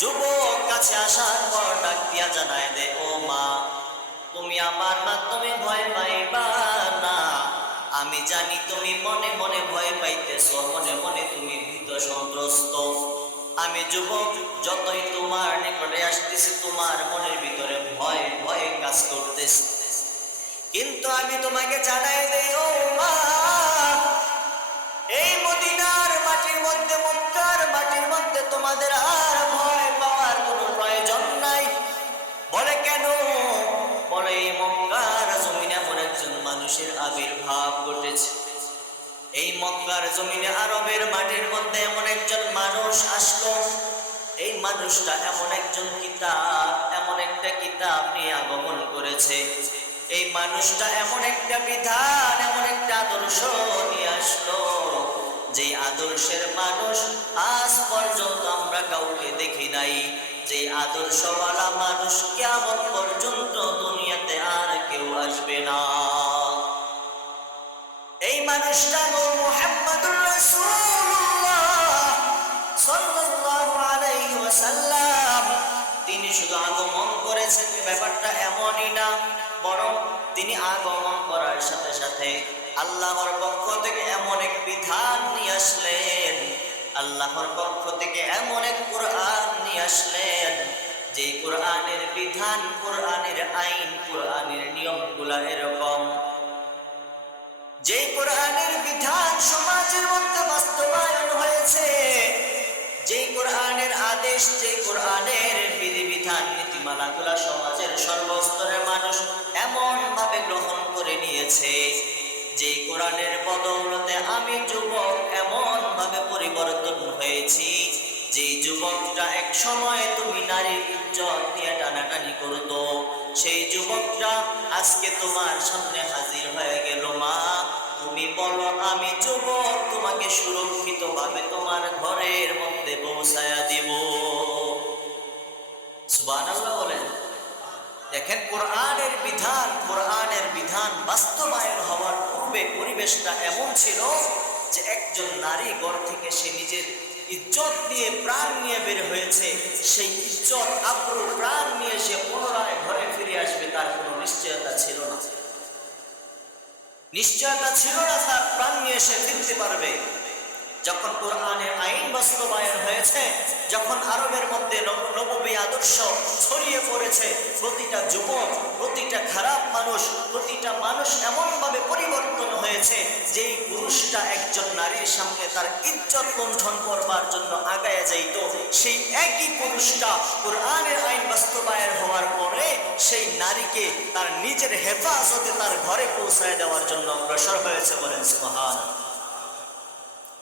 যুবক কাছে আসার পর ডাক দিয়া জানায় দে, ও মা, তুমি আমার মাধ্যমে ভয় পাইবা না। আমি জানি তুমি মনে মনে ভয় পাইতেছো, মনে মনে তুমি ভীত সন্ত্রস্ত। আমি যুবক যতই তোমার নিকটে আসতেছি, তোমার মনের ভিতরে ভয় ভয় কাজ করতেছে। কিন্তু আমি তোমাকে জানাই দেই, ও মা, এই মদিনার মাটির মধ্যে, মক্কার মাটির মধ্যে তোমাদের আর ভয় পাওয়ার কোনো প্রয়োজন নাই। বলে কেন? বলে এই মক্কার জমিনে এমন একজন মানুষের আবির্ভাব ঘটেছে। এই মক্কার জমিনে আরবের মাটির মধ্যে এমন একজন মানুষ আসলো। এই মানুষটা এমন একজন কিতাব, এমন একটা কিতাব নিয়ে আগমন করেছে। এই মানুষটা এমন একটা বিধান, এমন একটা আদর্শ নিয়ে আসলো, যে আদর্শের মানুষ আজ পর্যন্ত আমরা কাউকে দেখি নাই। যে আদর্শওয়ালা মানুষ কিয়ামত পর্যন্ত দুনিয়াতে আর কেউ আসবে না। এই মানুষটা নূর মুহাম্মদুর রাসূলুল্লাহ সাল্লাল্লাহু আলাইহি ওয়াসাল্লাম। তিনি শুধু আগমন করেছেন, ব্যাপারটা এমনই না, বরং তিনি আগমন করার সাথে সাথে আল্লাহর পক্ষ থেকে এমন এক বিধান নিয়ে আসলেন, আল্লাহর পক্ষ থেকে এমন এক কোরআন নিয়ে আসলেন, যে কোরআনের বিধান, কোরআনের আইন, কোরআনের নিয়মগুলা এরকম, যে কোরআনের বিধান সমাজের মধ্যে বাস্তবায়ন হয়েছে, যে কোরআনের আদেশ, যে কোরআনের বিধিবিধান, নীতিমালাগুলা সমাজের সর্বস্তরের মানুষ এমন ভাবে গ্রহণ করে নিয়েছে, যে কোরআনের বদৌলতে আমি যুবক এমন ভাবে পরিবর্তন হয়েছি। যে যুবকটা এক সময় তুমি নারীর ইজ্জত নিয়ে টানাটানি করতো, সেই যুবকটা আজকে তোমার সামনে হাজির হয়ে গেল। মা, তুমি বলো, আমি যুবক তোমাকে সুরক্ষিত ভাবে তোমার ঘরের মধ্যে পৌঁছায়া দিব। সুবহানাল্লাহ বলেন। দেখেন, কোরআনের বিধান, কোরআনের বিধান বাস্তবায়ন হওয়ার পূর্বে পরিবেশটা এমন ছিল যে একজন নারী ঘর থেকে সে নিজের ইজ্জত নিয়ে, প্রাণ নিয়ে বের হয়েছে, সেই ইজ্জত, আব্রু, প্রাণ নিয়ে সে পুনরায় ঘরে ফিরে আসবে তার কোনো নিশ্চয়তা ছিল না। নিশ্চয়তা ছিল না তার প্রাণ নিয়ে সে ফিরতে পারবে। যখন কোরআনের আইন বাস্তবায়ন হয়েছে, যখন আরবের মধ্যে নববী আদর্শ ছড়িয়ে পড়েছে, প্রতিটা যুবক, প্রতিটা খারাপ মানুষ, প্রতিটা মানুষ এমনভাবে পরিবর্তন হয়েছে, যেই পুরুষটা একজন নারীর সামনে তার ইজ্জত লুণ্ঠন করবার জন্য আগায় যাইত, সেই একই পুরুষটা কোরআনের আইন বাস্তবায়ন হওয়ার পরে সেই নারীকে তার নিজের হেফাজতে তার ঘরে পৌঁছায় দেওয়ার জন্য অগ্রসর হয়েছে। বলেন সুবহানাল্লাহ।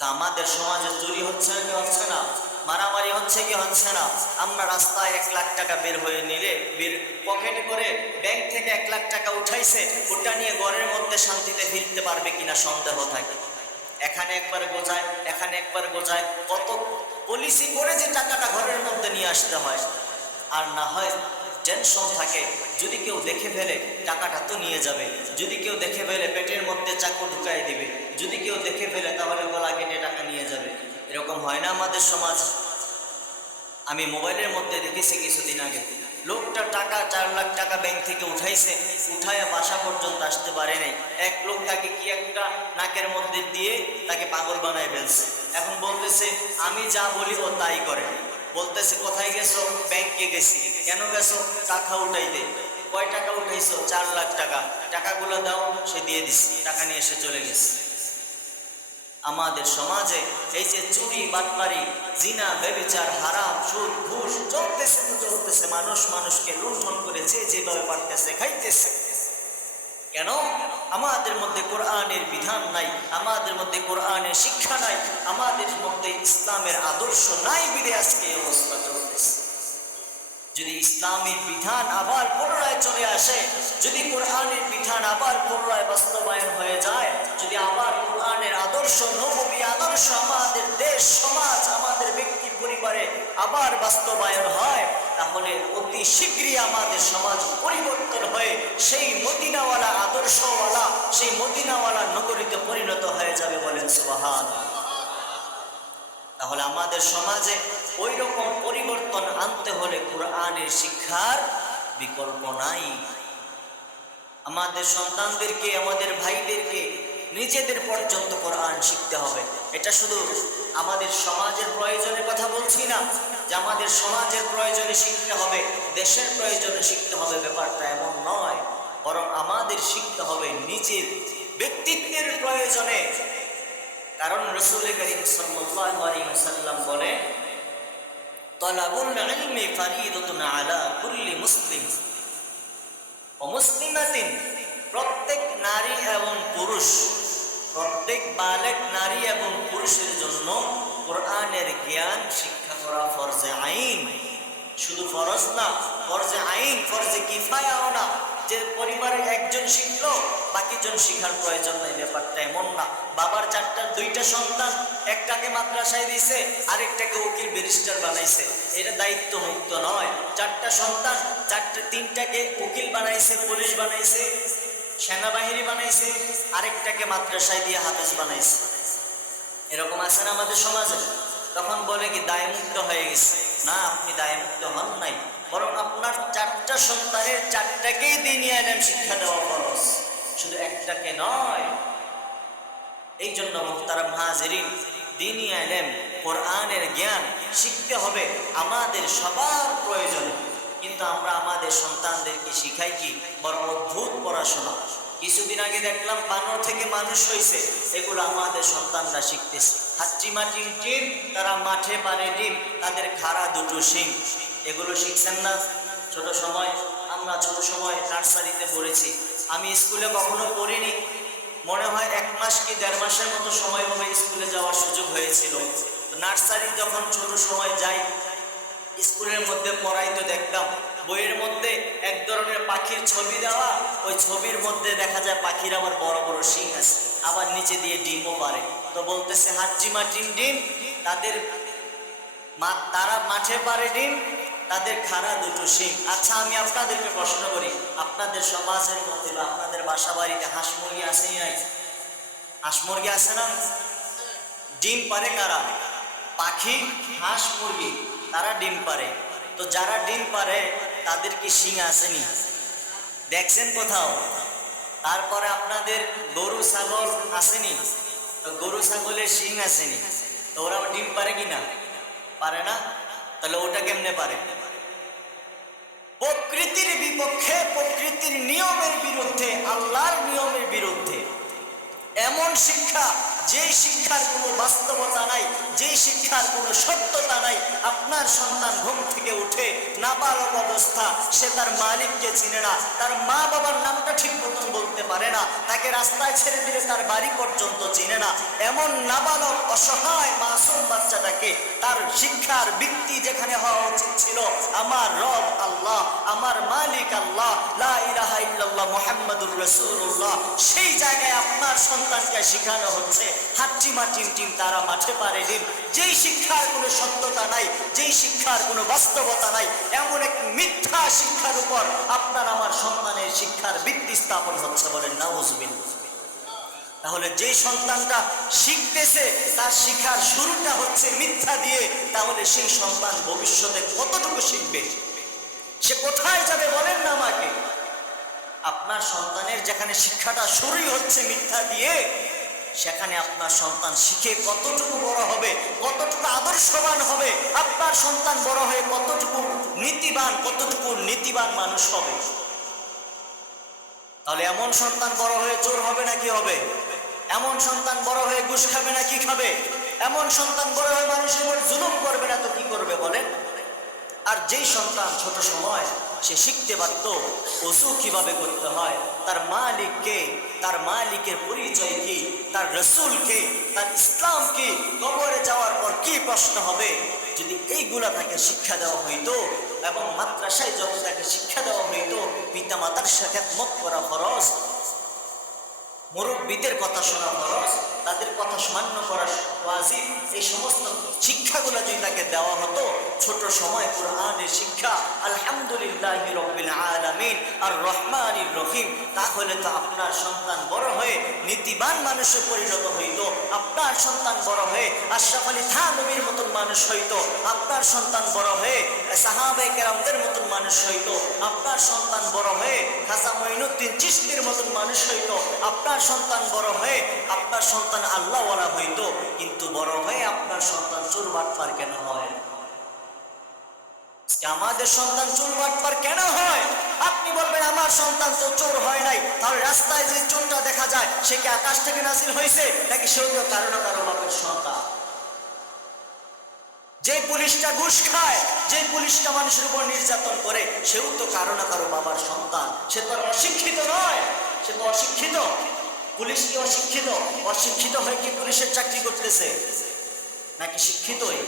তা আমাদের সমাজে চুরি হচ্ছে কি হচ্ছে না? মারামারি হচ্ছে কি হচ্ছে না? আমরা রাস্তায় 1 লাখ টাকা বের হয়ে নিলে, পকেটে করে ব্যাংক থেকে 1 লাখ টাকা উঠাইছে, ওটা নিয়ে ঘরের মধ্যে শান্তিতে ফিরতে পারবে কিনা সন্দেহ থাকে। এখানে একবার গোজায়, এখানে একবার গোজায়, কত পলিসি করে যে টাকাটা ঘরের মধ্যে নিয়ে আসতে হয়। আর না হয় টেনশন থাকে, যদি কেউ দেখে ফেলে টাকাটা তো নিয়ে যাবে, যদি কেউ দেখে ফেলে পেটের মধ্যে চাকু ঢুকাই দিবে, যদি কেউ দেখে ফেলে তাহলে গলা কেটে টাকা নিয়ে যাবে। এরকম হয় না আমাদের সমাজ? আমি মোবাইলের মধ্যে দেখেছি কিছুদিন আগে, লোকটা টাকা 4 লাখ টাকা ব্যাংক থেকে উঠাইছে, উঠায় বাসা পর্যন্ত আসতে পারে নাই। এক লোক তাকে কি একটা নাকের মধ্যে দিয়ে তাকে পাগল বানায় ফেলছে। এখন বলতেছে আমি যা বলি ও তাই করে। বলতেছে কোথায় গেছো? ব্যাংকে গেছি। কেন গেছো? টাকা উঠাইতে। কয় টাকা উঠাইছো? 4 লাখ টাকা। টাকাগুলো দাও। সে দিয়ে দিচ্ছে, টাকা নিয়ে এসে চলে গেছে। আমাদের সমাজে এই যে চুরি, বাটপারি, জিনা, ব্যভিচার, হারাম, সুদ, ঘুষ চলতেছে তো চলতেছে, মানুষ মানুষকে লুণ্ঠন করেছে, যেভাবে পারতেছে খাইতেছে। কেন? আমাদের মধ্যে কোরআনের বিধান নাই, আমাদের মধ্যে কোরআনের শিক্ষা নাই, আমাদের মধ্যে ইসলামের আদর্শ নাই, বিধে আজকে এই অবস্থা চলতেছে। যদি ইসলামের বিধান আবার পুনরায় চলে আসে, যদি কোরআনের বিধান আবার পুনরায় বাস্তবায়ন হয়ে যায়, যদি আবার কোরআনের আদর্শ, নববী আদর্শ আমাদের দেশ, সমাজ, আমাদের ব্যক্তি পরিবারে আবার বাস্তবায়ন হয়, তাহলে অতি শীঘ্রই আমাদের সমাজ পরিবর্তন হয়ে সেই মদিনাওয়ালা আদর্শওয়ালা, সেই মদিনাওয়ালা নগরীতে পরিণত হয়ে যাবে। বলেন সুবহানাল্লাহ। তাহলে আমাদের সমাজে ওই রকম পরিবর্তন আনতে হলে কোরআনের শিক্ষার বিকল্প নাই। আমাদের সন্তানদেরকে, আমাদের ভাইদেরকে নিজেদের পর্যন্ত কোরআন শিখতে হবে। এটা শুধু আমাদের সমাজের প্রয়োজনের কথা বলছি না যে আমাদের সমাজের প্রয়োজনে শিখতে হবে, দেশের প্রয়োজনে শিখতে হবে, ব্যাপারটা এমন নয়। বরং আমাদের শিখতে হবে নিজের ব্যক্তিত্বের প্রয়োজনে। কারণ রাসূল করিম সাল্লাল্লাহু আলাইহি ওয়াসাল্লাম বলে, তালাবুল ইলমি ফারিদাতুন আলা কুল্লি মুসলিম ওয়া মুসলিমাতিন, প্রত্যেক নারী এবং পুরুষ, প্রত্যেক বালেগ নারী এবং পুরুষের জন্য কোরআনের জ্ঞান শিক্ষা করা ফরজে আইন। শুধু ফরজ না, ফরজে আইন, ফরজে কিফায়াও না যে পরিবারে একজন শিখলো বাকিজন শিখার প্রয়োজন নেই, ব্যাপারটা এমন না। বাবার দুইটা সন্তান, একটাকে মাদ্রাসায় দিয়েছে, আরেকটাকে উকিল ব্যারিস্টার বানাইছে, এটা দায়িত্ব মুক্ত নয়। চারটা সন্তান, তিনটাকে উকিল বানাইছে, পুলিশ বানাইছে, সেনাবাহিনী বানাইছে, আরেকটাকে মাদ্রাসায় দিয়ে হাফেজ বানাইছে। এরকম আছে না আমাদের সমাজে? তখন বলে কি দায়মুক্ত হয়ে গেছে? না, আপনি দায়মুক্ত হন নাই, বরং আপনার চারটা সন্তানের চারটাকেই দ্বীনি ইলম শিক্ষা দেওয়া ফরজ, শুধু একটাকে নয়। এই জন্য মুহতারাম হাজিরিন, দ্বীনি ইলম, কোরআনের জ্ঞান শিখতে হবে আমাদের সবার প্রয়োজন। কিন্তু আমরা আমাদের সন্তানদেরকে শিখাই কি? বড় অদ্ভুত পড়াশোনা। কিছুদিন আগে দেখলাম বানর থেকে মানুষ হয়েছে, এগুলো আমাদের সন্তানরা শিখতেছে। হাচ্চিমা টিম টিম, তারা মাঠে পারে ডিম, তাদের খাড়া দুটো শিং, এগুলো শিখছেন না? ছোট সময়, আমরা ছোট সময় নার্সারিতে পড়েছি। আমি স্কুলে কখনো পড়িনি, মনে হয় 1 মাস কি 1.5 মাসের মতো সময় হবে স্কুলে যাওয়ার সুযোগ হয়েছিল। নার্সারি যখন ছোট সময় যাই, স্কুলের মধ্যে পড়াই তো দেখতাম বইয়ের মধ্যে এক ধরনের পাখির ছবি দেওয়া, ওই ছবির মধ্যে দেখা যায় পাখির আবার বড় বড় শিং আছে, আবার নিচে দিয়ে ডিমও পারে। তো বলতেছে হাচ্চিমা টিম ডিম, তারা মাঠে পারে ডিম, তাদের খাড়া দুটো শিং। আচ্ছা, আমি আপনাদেরকে প্রশ্ন করি, আপনাদের সমাজের মধ্যে বা আপনাদের বাসা বাড়িতে হাঁস মুরগি আছে নাই? হাঁস মুরগি আছে না? ডিম পারে কারা? পাখি, হাঁস মুরগি, তারা ডিম পারে। তো যারা ডিম পারে তাদের কি শিং আসেনি? দেখছেন কোথাও? তারপরে আপনাদের গরু ছাগল আসেনি? তো গরু ছাগলের শিং আসেনি, তো ওরা ডিম পারে কিনা? পারে না। তাহলে ওটা কেমনে পারে? প্রকৃতির বিপক্ষে, প্রকৃতির নিয়মের বিরুদ্ধে, আল্লাহর নিয়মের বিরুদ্ধে এমন শিক্ষা, যেই শিক্ষার কোনো বাস্তবতা নাই, যেই শিক্ষার কোনো সত্যতা নাই। আপনার সন্তান ঘুম থেকে উঠে নাবালক অবস্থা, সে তার মালিককে চিনে না, তার মা বাবার নামটা ঠিক মতন বলতে পারে না, তাকে রাস্তায় ছেড়ে দিলে তার বাড়ি পর্যন্ত চিনে না। এমন নাবালক অসহায় মাসুম বাচ্চাটাকে তার শিক্ষার ভিত্তি যেখানে হওয়া উচিত ছিল আমার রব আল্লাহ, আমার মালিক আল্লাহ, লা ইলাহা ইল্লাল্লাহ মুহাম্মাদুর রাসূলুল্লাহ, সেই জায়গায় আপনার সন্তানকে শেখানো হচ্ছে হাচ্চিমা টিম টিম, তারা মাঠে পারে ডিম। যেই শিক্ষার কোনো সত্যতা নাই, যেই শিক্ষার কোনো বাস্তবতা নাই, এমন এক মিথ্যা শিক্ষার উপর আপনার আমার সন্তানের শিক্ষার ভিত্তি স্থাপন হচ্ছে, বলেন নাউজুবিল্লাহ। তাহলে যে সন্তানটা শিখতেছে তার শিক্ষার শুরুটা হচ্ছে মিথ্যা দিয়ে, তাহলে সেই সন্তান ভবিষ্যতে কতটুকু শিখবে? সে কোথায় যাবে বলেন না আমাকে? আপনার সন্তানের যেখানে শিক্ষাটা শুরুই হচ্ছে মিথ্যা দিয়ে, সেখানে আপনার সন্তান শিখে কতটুকু বড় হবে, কতটুকু আদর্শবান হবে, আপনার সন্তান বড় হয়ে কতটুকু নীতিবান মানুষ হবে। তাহলে এমন সন্তান বড় হয়ে চোর হবে না কি হবে? এমন সন্তান বড় হয়ে ঘুষ খাবে না কি খাবে? এমন সন্তান বড় হয়ে মানুষের উপর জুলুম করবে না তো কি করবে বলেন? আর যেই সন্তান ছোট সময় সে শিখতে পারত ওযু কিভাবে করতে হয়, তার মালিককে, তার মালিকের পরিচয় কি, তার রসুলকে, তার ইসলামকে, কবরে যাওয়ার পর কি প্রশ্ন হবে, যদি এইগুলা তাকে শিক্ষা দেওয়া হইতো এবং মাদ্রাসায় যখন তাকে শিক্ষা দেওয়া হইতো পিতা মাতার সাথে খেদমত করা ফরজ, মুরব্বীদের কথা শোনা ফরজ, তাদের কথা মান্য করা ওয়াজিব। এই সমস্ত শিক্ষাগুলো যদি তাকে দেওয়া হতো, ছোট সময় কোরআনের শিক্ষা, আলহামদুলিল্লাহি রাব্বিল আলামিন আর রহমানির রহিম, তাহলে তো আপনার সন্তান বড় হয়ে নীতিবান মানুষে পরিণত হইত। আপনার সন্তান বড় হয়ে আশরাফ আলী থানভীর মতন মানুষ হইত। আপনার সন্তান বড় হয়ে সাহাবায়ে কেরামদের মতন মানুষ হইত। আপনার সন্তান বড় হয়ে খাজা মঈনুদ্দিন চিশতির মতন মানুষ হইত। আপনার সন্তান বড় হয়ে আপনার সন্তান আল্লাহওয়ালা হইত। কিন্তু বড় হয়ে আপনার সন্তান চোর বাটপার কেন হয়? আমাদের সন্তান চোর বাটপার কেন হয়? আপনি বলবেন আমার সন্তান তো চোর হয় নাই, তাহলে রাস্তায় যে চোরটা দেখা যায় সে কি আকাশ থেকে নাজিল হয়েছে, নাকি সেও তো কারো না কারো বাপের সন্তান? যে পুলিশটা ঘুষ খায়, যে পুলিশটা মানুষের উপর নির্যাতন করে, সেও তো কারো না কারো বাবার সন্তান। সে তো অশিক্ষিত নয়, সে তো অশিক্ষিত। পুলিশ কি অশিক্ষিত? অশিক্ষিত হয়ে কি পুলিশের চাকরি করতেছে, নাকি শিক্ষিতই?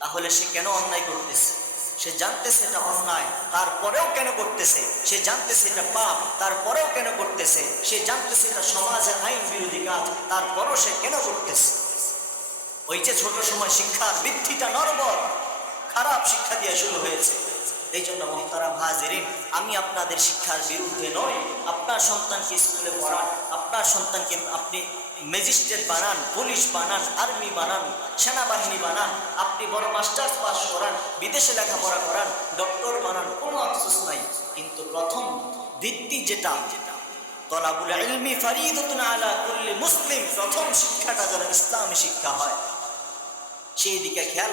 তাহলে সে কেন অন্যায় করতেছে? সে জানতেছে এটা অন্যায়, তারপরেও কেন করতেছে? সে জানতেছে এটা পাপ, তারপরেও কেন করতেছে? সে জানতেছে এটা সমাজের আইন বিরোধী কাজ, তারপরেও সে কেন করতেছে? ওই যে ছোট সময় শিক্ষার ভিত্তিটা নড়বড়, খারাপ শিক্ষা দিয়ে শুরু হয়েছে। এই জন্য মুহতারাম হাজিরিন, আমি আপনাদের শিক্ষার বিরুদ্ধে নই। আপনার সন্তানকে স্কুলে পড়ান, আপনার সন্তানকে আপনি ম্যাজিস্ট্রেট বানান, পুলিশ বানান, আর্মি বানান, সেনাবাহিনী বানান, আপনি বড় মাস্টার্স পাস করান, বিদেশে লেখাপড়া করান, ডক্টর বানান, কোনো আফসোস নাই। কিন্তু প্রথম ভিত্তি যেটা, তলাবুল ইলমি ফরিদাতুন আলা কুল্লি মুসলিম, প্রথম শিক্ষাটা যেন ইসলামী শিক্ষা হয়, সেই দিকে খেয়াল